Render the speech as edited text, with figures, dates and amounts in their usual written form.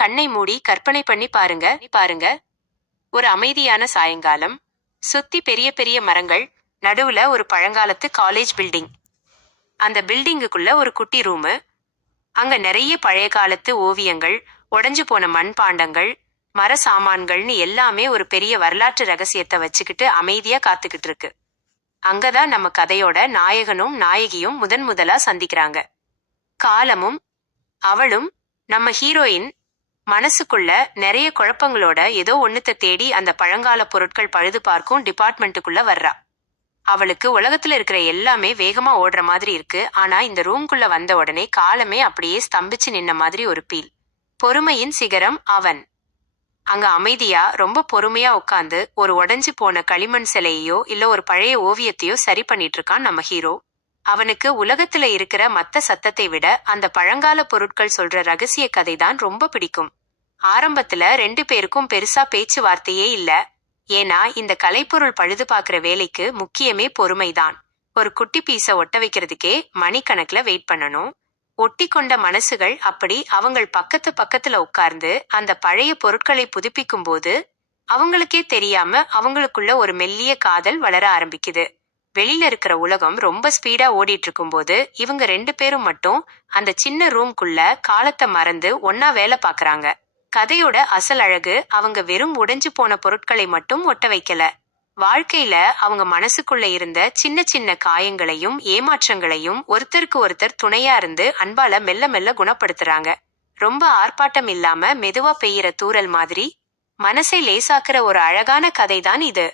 கண்ணை மூடி கற்பனை பண்ணி பாருங்க. ஒரு அமைதியான சாயங்காலம். சுத்தி பெரிய பெரிய மரங்கள். நடுவுல ஒரு பழங்காலத்து காலேஜ் பில்டிங். அந்த பில்டிங்குக்குள்ள ஒரு குட்டி ரூமு. அங்க நிறைய பழைய காலத்து ஓவியங்கள், உடைஞ்சு போன மண்பாண்டங்கள், மர சாமான்கள்னு எல்லாமே ஒரு பெரிய வரலாற்று ரகசியத்தை வச்சுக்கிட்டு அமைதியா காத்துக்கிட்டு இருக்கு. அங்கதான் நம்ம கதையோட நாயகனும் நாயகியும் முதலா சந்திக்கிறாங்க. காலமும் அவளும், நம்ம ஹீரோயின், மனசுக்குள்ள நிறைய குழப்பங்களோட ஏதோ ஒண்ணுத்த தேடி அந்த பழங்கால பொருட்கள் பழுது பார்க்கும் டிபார்ட்மெண்ட்டுக்குள்ள வர்றா. அவளுக்கு உலகத்துல இருக்கிற எல்லாமே வேகமா ஓடுற மாதிரி இருக்கு. ஆனா இந்த ரூம்குள்ள வந்த உடனே காலமே அப்படியே ஸ்தம்பிச்சு நின்ன மாதிரி ஒரு பீல். பொறுமையின் சிகரம் அவன். அங்க அமைதியா ரொம்ப பொறுமையா உட்காந்து ஒரு உடைஞ்சு போன களிமண் சிலையோ இல்ல ஒரு பழைய ஓவியத்தையோ சரி பண்ணிட்டு இருக்கான் நம்ம ஹீரோ. அவனுக்கு உலகத்துல இருக்கிற மத்த சத்தத்தை விட அந்த பழங்கால பொருட்கள் சொல்ற ரகசிய கதை தான் ரொம்ப பிடிக்கும். ஆரம்பத்துல 2 பேருக்கும் பெருசா பேச்சுவார்த்தையே இல்ல. ஏன்னா இந்த கலைப்பொருள் பழுது பாக்குற வேலைக்கு முக்கியமே பொறுமைதான். ஒரு குட்டி பீஸ ஒட்ட வைக்கிறதுக்கே மணிக்கணக்குல வெயிட் பண்ணணும். ஒட்டி கொண்ட மனசுகள் அப்படி அவங்கள் பக்கத்துல உட்கார்ந்து அந்த பழைய பொருட்களை புதுப்பிக்கும் போது அவங்களுக்கே தெரியாம அவங்களுக்குள்ள ஒரு மெல்லிய காதல் வளர ஆரம்பிக்குது. வெளியில இருக்கிற உலகம் ரொம்ப ஸ்பீடா ஓடிட்டு இருக்கும் போது இவங்க 2 பேரும் மட்டும் அந்த சின்ன ரூம்குள்ள காலத்தை மறந்து ஒன்னா வேலை பாக்குறாங்க. கதையோட அசல் அழகு அவங்க வெறும் உடைஞ்சு போன பொருட்களை மட்டும் ஒட்ட வைக்கல. வாழ்க்கையில அவங்க மனசுக்குள்ள இருந்த சின்ன சின்ன காயங்களையும் ஏமாற்றங்களையும் ஒருத்தருக்கு ஒருத்தர் துணையா இருந்து அன்பால மெல்ல மெல்ல குணப்படுத்துறாங்க. ரொம்ப ஆர்ப்பாட்டம் இல்லாம மெதுவா பெய்யற தூறல் மாதிரி மனசை லேசாக்குற ஒரு அழகான கதைதான் இது.